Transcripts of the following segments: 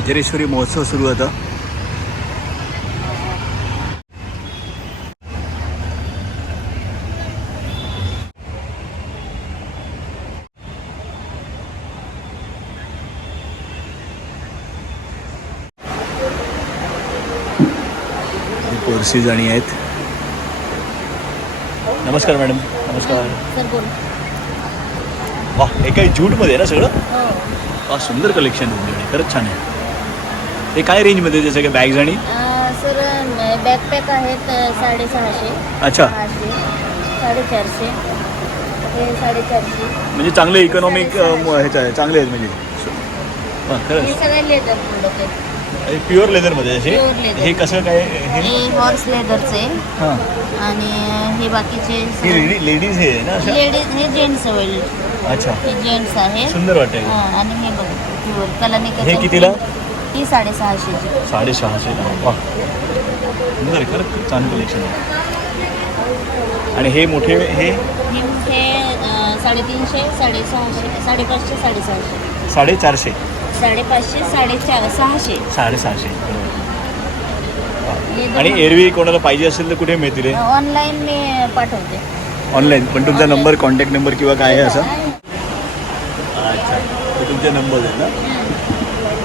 वज्रेश्वरी महोत्सव सुरू होता. कोर्सीज आणि आहेत. नमस्कार मॅडम. नमस्कार. वा हे काही जूटमध्ये आहे ना सगळं? हो. वा सुंदर कलेक्शन तुमच्याकडे खरंच छान आहे. ते काय रेंजमध्ये ते सगळे बॅग्स आणि? सर बॅकपॅक आहेत साडेसहाशे. अच्छा. सहाशे साडेचारशे. हे साडेचारशे. म्हणजे चांगले इकॉनॉमिक ह्याचं आहे चांगले आहेत म्हणजे. हां हे खरंच सगळे लेदर प्रोडक्ट आहेत. प्युअर लेदरमध्ये असे? Pure leather. हे कसं काय हे? हे हॉर्स लेदरचे हां. आणि हे बाकीचे हे लेडी लेडीज हे आहे ना लेडीज हे जेंट्स होईल अच्छा. हे जेंट्स आहे. सुंदर वाटतंय. हा, आणि हे बघ प्युअर कलानी हे कितीला? ही साडेसहाशेची साडेसहाशे. वा. सुंदर आहे खरंच खूप छान कलेक्शन आहे. आणि हे मोठे हे? हे अं, साडेतीनशे साडेसहाशे साडेपाचशे साडेसहाशे. साडेचारशे. साडेपाचशे साडेचार सहाशे. साडेसहाशे. आणि एरवी कोणाला पाहिजे असेल तर कुठे मिळतील हे? ऑनलाईन मी पाठवते. ऑनलाईन. पण तुमचा नंबर कॉन्टॅक्ट नंबर किंवा काय आहे असं? अच्छा. तो तुमचे नंबर आहे ना?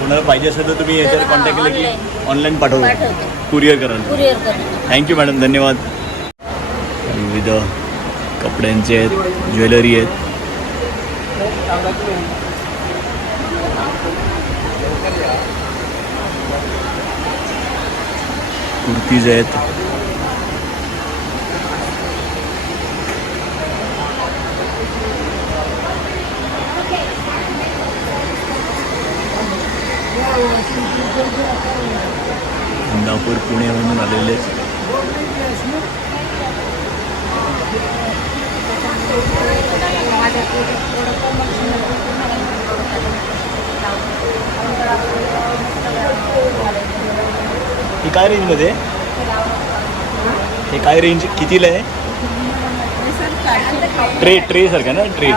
कोणाला पाहिजे असेल तर तुम्ही याच्यावर कॉन्टॅक्ट केलं की. ऑनलाईन पाठवते. कुरिअर कराल कुरिअर करते थँक्यू मॅडम धन्यवाद. विविध कपड्यांचे आहेत ज्वेलरी आहेत. कुर्तीज आहेत. आलेले आहेत हे काय रेंजमध्ये? हे काय रेंज कितीला आहे? ट्रे ट्रे सारखं ना? ट्रे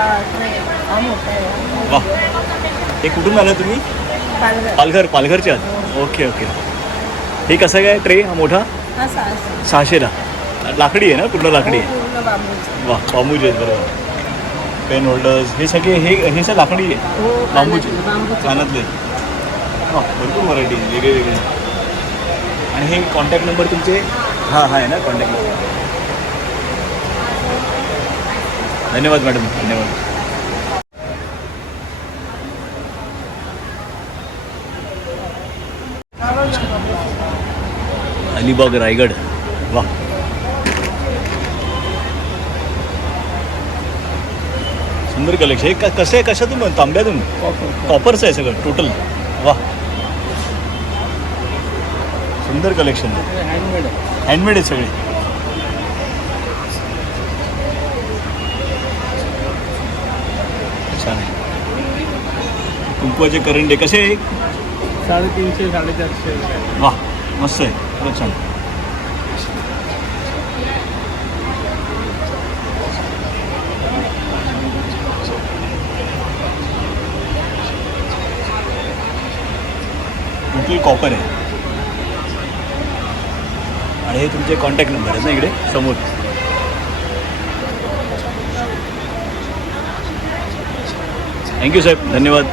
वा हे कुठून आलं तुम्ही? पालघर पालघरचे आहात? Okay okay. हे कसं काय ट्रे? हा मोठा? सहाशेला? लाकडी आहे ना? पूर्ण लाकडी आहे. वा बांबूचे आहेत बरोबर. पेन होल्डर्स हे सगळे हे हे सगळं लाकडी आहे? बांबूचे. कानातले. हा भरपूर व्हरायटी वेगळे वेगळे. आणि हे कॉन्टॅक्ट नंबर तुमचे? हां हा आहे ना कॉन्टॅक्ट नंबर धन्यवाद मॅडम धन्यवाद. अलिबाग रायगड. वा. सुंदर कलेक्शन हे कसं आहे? कशातून बनतं? तांब्यातून कॉपरचं आहे सगळं टोटल वा. सुंदर कलेक्शन हँडमेड आहे सगळे. छान आहे. कुंकवाचे करंडे कसे आहे? साडेतीनशे साडेचारशे. वा. मस्त आहे. खरंच छान टोटल कॉपर आहे. आणि हे तुमचे कॉन्टॅक्ट नंबर आहेत ना इकडे समोर. थँक्यू साहेब धन्यवाद.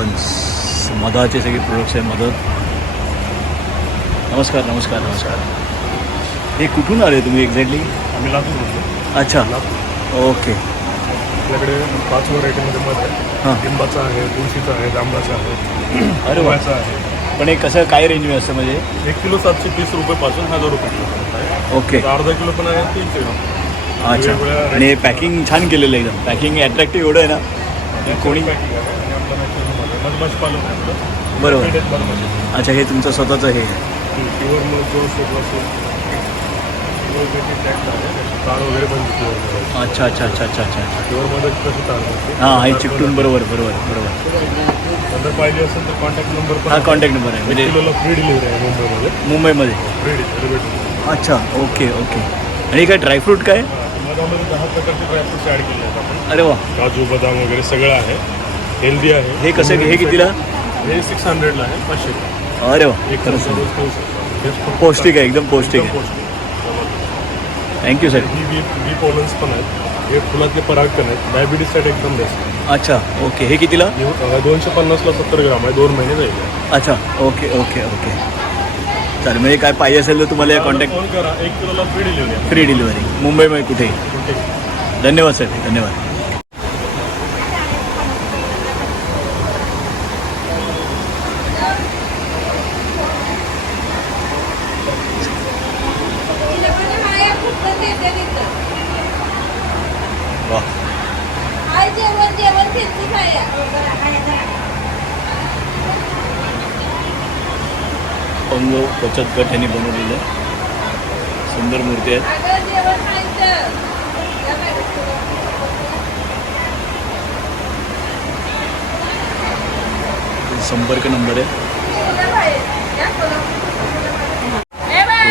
आणि पण मधाचे सगळे प्रोडक्ट्स आहेत मदत नमस्कार नमस्कार नमस्कार. हे कुठून आले तुम्ही एक्झॅक्टली आम्ही लातूर होतो अच्छा. ओके. आपल्याकडे पाच व्हरायटीमध्ये मध आहे. हां. लिंबाचा आहे तुळशीचा आहे जांभळाचा आहे अरे वा. गोव्याचा आहे. पण हे कसं काय रेंजमध्ये असतं म्हणजे? एक किलो सातशे तीस रुपयेपासून हजार रुपये आहे. ओके. अर्धा किलो पण आहे तीनशे अच्छा. आणि पॅकिंग छान केलेलं आहे एकदम. पॅकिंग अट्रॅक्टिव्ह एवढं आहे ना. कोणी पॅकिंग आहे. मधमाशी पालन आपलं. बरोबर. अच्छा हे तुमचं स्वतःचं हे. आहे. प्युअर मध जो असेल टॅक्स आहे. त्याची तार वगैरे पण प्युअर अच्छा अच्छा अच्छा अच्छा अच्छा अच्छा. प्युअर मधाची कशी तार बनते हां हे चिकटून बरोबर बरोबर बरोबर. नंतर पाहिजे असेल तर कॉन्टॅक्ट नंबर पण हा कॉन्टॅक्ट नंबर आहे. म्हणजे किलोला फ्री डिलिव्हरी आहे मुंबईमध्ये. मुंबईमध्ये? फ्री डिलिव्हरी अच्छा ओके ओके. आणि काय ड्रायफ्रूट काय? दहा प्रकारचे ड्रायफ्रुट्स ॲड केले आहेत आपण. अरे वा. काजू बदाम वगैरे सगळं आहे. हेल्दी आहे. हे कसं हे कितीला? हे सिक्स हंड्रेडला आहे पाचशे. अरे वा एक पौष्टिक आहे एकदम पौष्टिक आहे. थँक्यू सर ही बी बी पोलन्स पण आहेत. हे फुलातले परागकण आहेत. डायबिटीजसाठी एकदम बेस्ट अच्छा ओके. हे कितीला? दोनशे पन्नासला सत्तर ग्राम आहे. दोन महिने जाईल. अच्छा ओके ओके ओके. चालेल म्हणजे काय पाहिजे असेल तर तुम्हाला कॉन्टॅक्ट फोन करा. एक किलोला फ्री डिलिव्हरी फ्री डिलिव्हरी मुंबईमध्ये कुठेही कुठे? धन्यवाद सर धन्यवाद. बचत गट यांनी बनवलेलं आहे. सुंदर मूर्ती आहेत संपर्क नंबर आहे.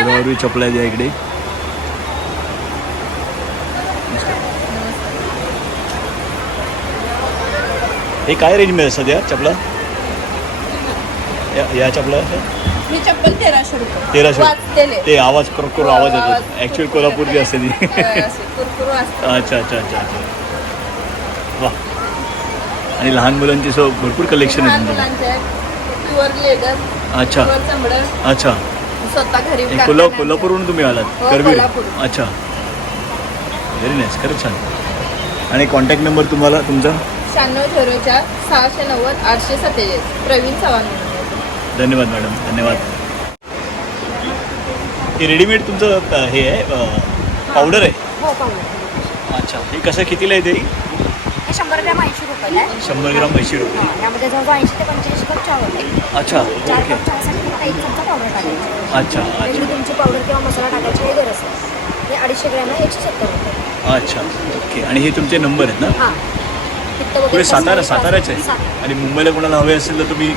गोदावरी चपला आहे इकडे. हे काय रेंजमध्ये आहे सध्या चपला? या या चपला? मी चप्पल तेराशे रुपये. तेराशे वाचलेले. ते आवाज करो करो आवाज येतो. आवाज ॲक्च्युअली कोल्हापूरची असते ती. कुरकुरू अच्छा अच्छा अच्छा अच्छा. वा आणि लहान मुलांची सो भरपूर कलेक्शन लहान आहे तुमचं मुलांचे प्युअर लेदर अच्छा. प्युअर अच्छा. स्वतः घरी हे कारखाना कोल्हा. कोल्हापूरवरून तुम्ही आलात? हो, करवीर. कोल्हापूर. अच्छा. व्हेरी नाईस खरंच छान. आणि कॉन्टॅक्ट नंबर तुम्हाला तुमचा? शहाण्णव झिरो चार सहाशे नव्वद आठशे सत्तेचाळीस. प्रवीण चव्हाण धन्यवाद मॅडम धन्यवाद. हे रेडीमेड तुमचं हे आहे पावडर आहे? हो पाहू अच्छा हे कसं कितीला आहे ते? शंभर ग्रॅम ऐंशी रुपये आहे. शंभर ग्राम ऐंशी रुपये. यामध्ये जवळजवळ ऐंशी ते पंच्याऐंशी कप चावल आहे अच्छा ओके. पावडर टाकायची. अच्छा तुमची पावडर किंवा मसाला टाकायची काही गरज नाही. हे अडीचशे ग्रॅम आहे एकशे सत्तर रुपये. अच्छा ओके. आणि हे तुमचे नंबर आहेत ना? हां. पित्त पुढे वगैरे सातारा साताराचे आहे. आणि मुंबईला कोणाला हवे असेल तर तुम्ही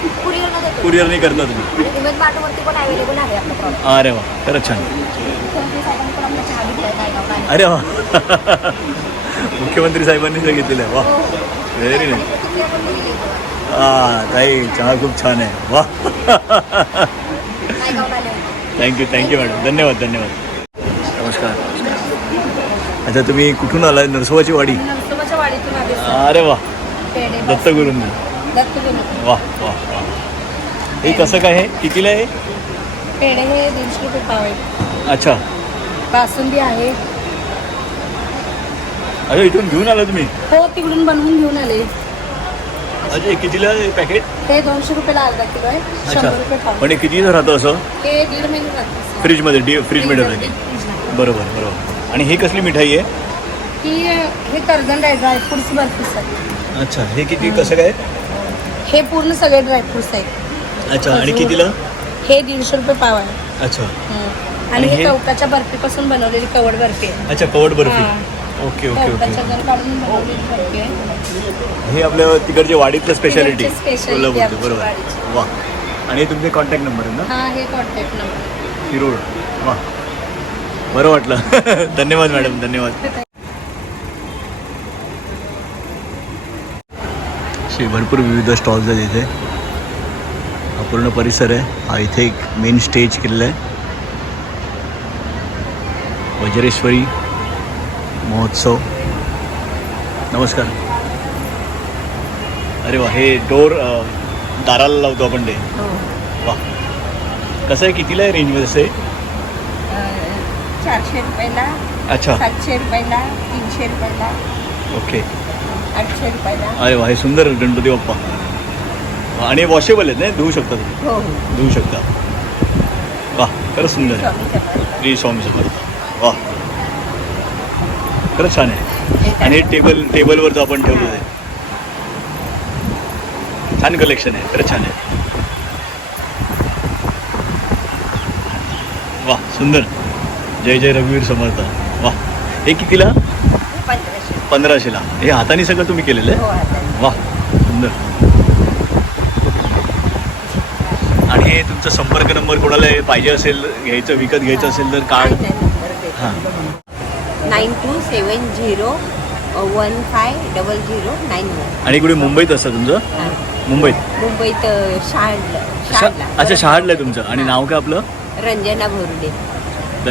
कुरिअरनं करता तुम्ही. आणि इमेज मार्टवरती पण अवेलेबल आहे आपलं प्रॉडक्ट अरे वा खरंच छान. साहेबांनी पण चहा नायगावला. अरे वा. मुख्यमंत्री साहेबांनी सांगितलेलं आहे. वा. व्हेरी आणि नाईस प्रतिक्रिया पण दिलेली आहे तुम्हाला. हा ताई चहा खूप छान आहे. वा. नायगावला आले होते थँक्यू थँक्यू मॅडम धन्यवाद धन्यवाद. नमस्कार नमस्कार. अच्छा तुम्ही कुठून आलाय? नरसोबाची वाडी. अरे वा. पेढे दत्तगुरूंनी. दत्तगुरू वा वा वा. हे कसं काय आहे कितीला आहे पेढे हे दीडशे रुपये पाव आहे. अच्छा. बासुंदी आहे. अरे इथून घेऊन आला तुम्ही? हो तिकडून बनवून घेऊन आले. अच्छा हे कितीला आहे पॅकेट हे दोनशे रुपयाला अर्धा किलो आहे. शंभर रुपये अच्छा पाव. पण हे किती राहतं असं? हे दीड महिने फ्रीजमध्ये डी फ्रीजमध्ये बरोबर बरोबर. आणि ही कसली मिठाई आहे? की हे कर्जन ड्राय ड्रायफ्रुट्स बर्फीस आहेत अच्छा हे किती कसं काय? हे पूर्ण सगळे ड्रायफ्रुट्स आहेत. अच्छा आणि कितीला? हे दीडशे रुपये पाव आहे. अच्छा. आणि आणि हे हे? कवकाच्या बर्फीपासून बनवलेली कवड बर्फी आहे. अच्छा कवड बर्फी. हां. Okay okay okay. जर काढून बनवलेली बर्फी आहे. हे आपल्या तिकडचे वाडीतलं स्पेशालिटी तिकडची specialty. कोल्हापूरचं आमची बरोबर. वाडीची. वा. आणि हे तुमचे कॉन्टॅक्ट नंबर आहे ना? हा हे कॉन्टॅक्ट नंबर शिरोड वा. बरं वाटलं. धन्यवाद मॅडम धन्यवाद. असे भरपूर विविध स्टॉल्स आहेत इथे. हा पूर्ण परिसर आहे. हा इथे एक मेन स्टेज केलेला आहे. वज्रेश्वरी महोत्सव. नमस्कार. अरे वा हे डोर दाराला लावतो आपण ते. हो. वा. कसं आहे कितीला आहे रेंजमध्ये असे चारशे रुपयाला अच्छा. सातशे रुपयाला तीनशे रुपयाला. ओके. आठशे रुपयाला. अरे वा हे सुंदर गणपती बाप्पा. आणि वॉशेबल आहेत नाही धुवू शकता तुम्ही? हो हो. धुवू शकता. वा खरंच सुंदर आहे. स्वामी समर्थ. श्री स्वामी समर्थ. वा. खरंच छान आहे. आणि हे टेबल टेबलवरच आपण ठेवलं आहे. छान कलेक्शन आहे खरंच छान आहे. वा सुंदर. जय जय रघुवीर समर्थ. वा. हे कितीला? पंधराशेला. हे हाताने सगळं तुम्ही केलेलं हो आहे हाताने. वा सुंदर. आणि हे तुमचा संपर्क नंबर कोणाला पाहिजे असेल घ्यायचं विकत घ्यायचं असेल तर कार्ड देते. हां. Nine two seven zero one five double zero nine one. आणि कुठे मुंबईत असतं तुमचं? मुंबईत. मुंबईत शहाडला शा- शहाडला अच्छा शहाडलं आहे तुमचं. आणि नाव काय आपलं? रंजना भोरुडे.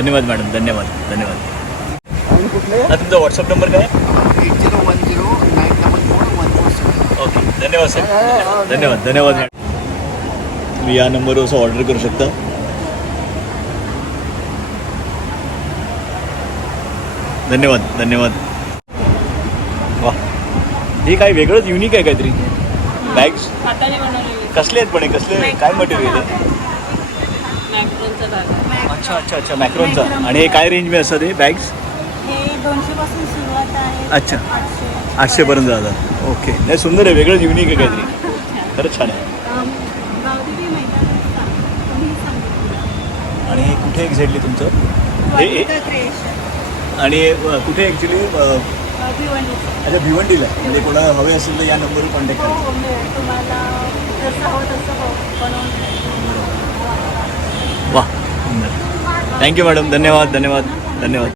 धन्यवाद मॅडम धन्यवाद धन्यवाद. हा, तुमचा व्हॉट्सअप नंबर काय? One zero nine double four one four seven okay धन्यवाद सर. धन्यवाद धन्यवाद मॅडम. तुम्ही या नंबरवर असं ऑर्डर करू शकता. धन्यवाद धन्यवाद. वा हे काय वेगळंच युनिक आहे काहीतरी. बॅग्स कसले आहेत पण हे? कसले? काय मटेरियल आहे? अच्छा अच्छा अच्छा. मॅक्रोनचा आणि हे काय रेंजमध्ये असतात हे बॅग्स दोनशे पासून सुरुवात आहे अच्छा. आठशे. आठशेपर्यंत जातात. ओके. नाही सुंदर आहे वेगळंच युनिक आहे काहीतरी. खरंच छान आहे. गावदेवी तुम्ही आणि हे कुठे एक्झॅक्टली तुमचं? हे हे- क्रिएशन आणि अ, कुठे ॲक्च्युली अच्छा भिवंडीला. म्हणजे कोणाला हवे असेल तर या नंबरवर कॉन्टॅक्ट हो करा. हो मिळेल. तुम्हाला जसं हवं तसं ब- बनवून वा थँक्यू मॅडम धन्यवाद धन्यवाद धन्यवाद.